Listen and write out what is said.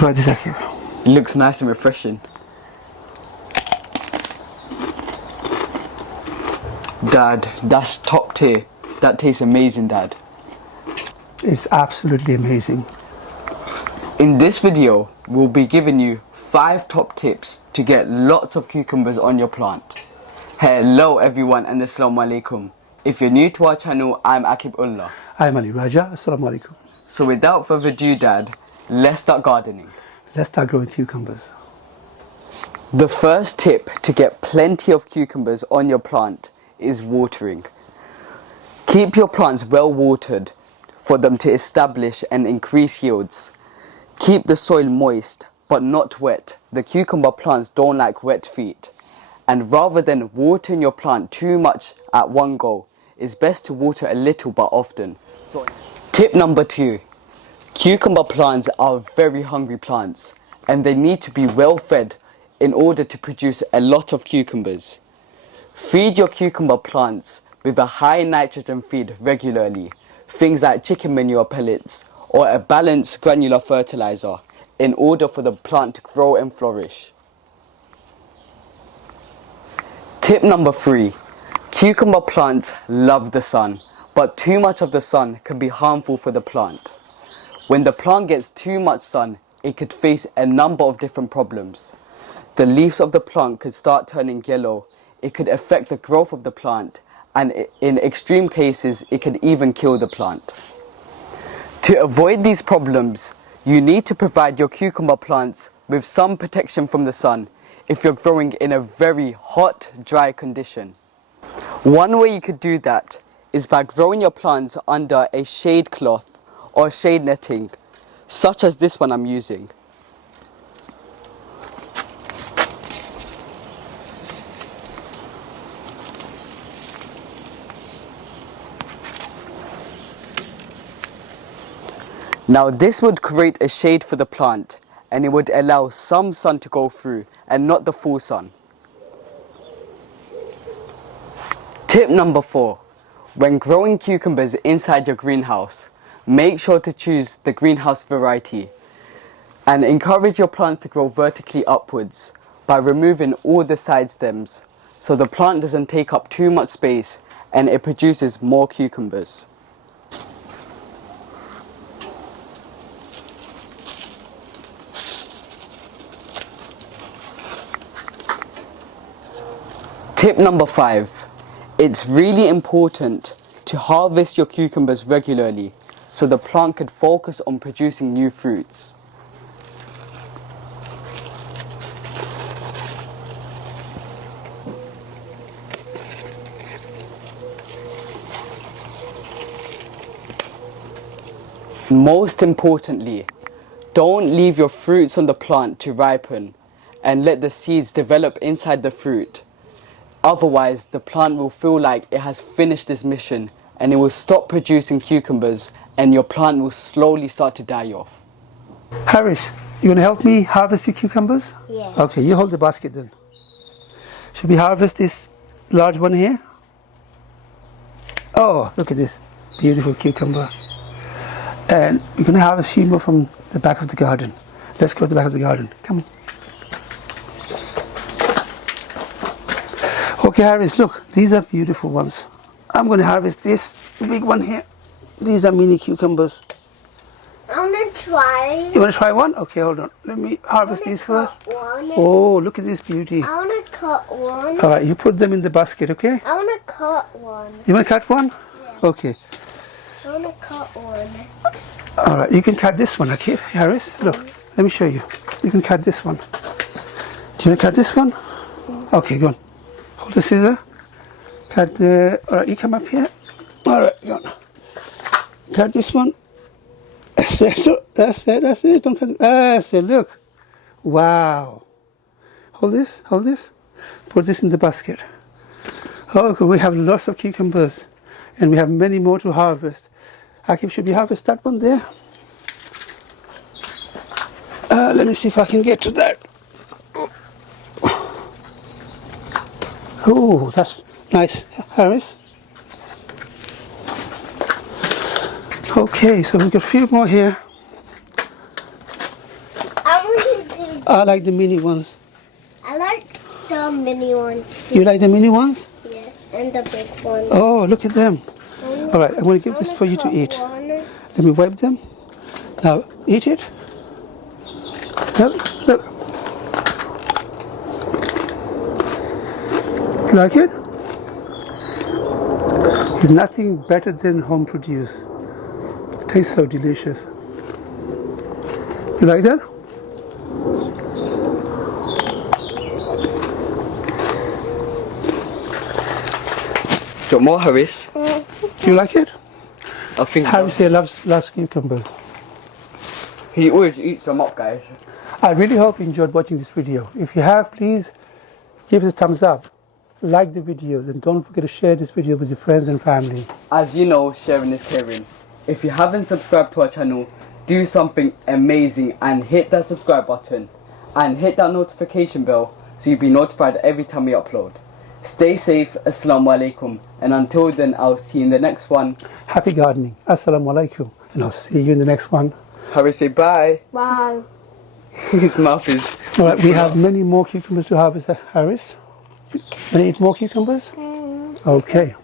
Try this, Akib. It looks nice and refreshing. Dad, that's top tier. That tastes amazing, Dad. It's absolutely amazing. In this video, we'll be giving you 5 top tips to get lots of cucumbers on your plant. Hello everyone and Assalamu alaikum. If you're new to our channel, I'm Akib Ullah. I'm Ali Raja. Assalamu alaikum. So without further ado, Dad, let's start gardening. Let's start growing cucumbers. The first tip to get plenty of cucumbers on your plant is watering. Keep your plants well watered for them to establish and increase yields. Keep the soil moist but not wet. The cucumber plants don't like wet feet. And rather than watering your plant too much at one go, it's best to water a little but often. Tip number 2. Cucumber plants are very hungry plants and they need to be well fed in order to produce a lot of cucumbers. Feed your cucumber plants with a high nitrogen feed regularly, things like chicken manure pellets or a balanced granular fertilizer, in order for the plant to grow and flourish. Tip number 3. Cucumber plants love the sun, but too much of the sun can be harmful for the plant. When the plant gets too much sun, it could face a number of different problems. The leaves of the plant could start turning yellow, it could affect the growth of the plant, and in extreme cases, it could even kill the plant. To avoid these problems, you need to provide your cucumber plants with some protection from the sun if you're growing in a very hot, dry condition. One way you could do that is by growing your plants under a shade cloth or shade netting, such as this one I'm using. Now this would create a shade for the plant and it would allow some sun to go through and not the full sun. Tip number 4. When growing cucumbers inside your greenhouse, make sure to choose the greenhouse variety and encourage your plants to grow vertically upwards by removing all the side stems so the plant doesn't take up too much space and it produces more cucumbers. Tip number 5. It's really important to harvest your cucumbers regularly so the plant can focus on producing new fruits. Most importantly, don't leave your fruits on the plant to ripen and let the seeds develop inside the fruit. Otherwise, the plant will feel like it has finished its mission and it will stop producing cucumbers and your plant will slowly start to die off. Harris, you want to help me harvest the cucumbers? Yeah. Okay, you hold the basket then. Should we harvest this large one here? Oh, look at this beautiful cucumber. And we're going to harvest a few more from the back of the garden. Let's go to the back of the garden. Come on. Okay, Harris, look, these are beautiful ones. I'm going to harvest this big one here. These are mini cucumbers. I want to try. You want to try one? Okay, hold on. Let me harvest these first. One. Oh, look at this beauty. I want to cut one. All right, you put them in the basket, okay? I want to cut one. You want to cut one? Yeah. Okay. I want to cut one. All right, you can cut this one, okay, Harris? Look, let me show you. You can cut this one. Do you want to cut this one? Okay, go on. Hold the scissor. Cut the... All right, you come up here. All right, go on. Cut this one. That's it. Look, that's it. That's it. Don't cut it. That's it. Look. Wow. Hold this. Hold this. Put this in the basket. Oh, we have lots of cucumbers. And we have many more to harvest. Akib, should we harvest that one there? Let me see if I can get to that. Oh, that's nice, Harris. Okay, so we've got a few more here. I I like the mini ones. I like the mini ones too. You like the mini ones? Yeah, and the big ones. Oh, look at them. All right, I'm going to give this for you to eat. One. Let me wipe them. Now, eat it. Look, look. You like it? There's nothing better than home produce. It tastes so delicious. You like that? Do you want more, Harris? You like it? I think Harris here loves cucumbers. he always eats them up, guys. I really hope you enjoyed watching this video. If you have, please give it a thumbs up, like the videos, and don't forget to share this video with your friends and family. As you know, sharing is caring. If you haven't subscribed to our channel, do something amazing and hit that subscribe button and hit that notification bell so you'll be notified every time we upload. Stay safe, Assalamu alaikum, and until then I'll see you in the next one. Happy gardening. Assalamu alaikum. And I'll see you in the next one. Harris, say bye. Wow. His mouth is... All right, we have many more cucumbers to harvest, Harris. Want to eat more cucumbers? Okay.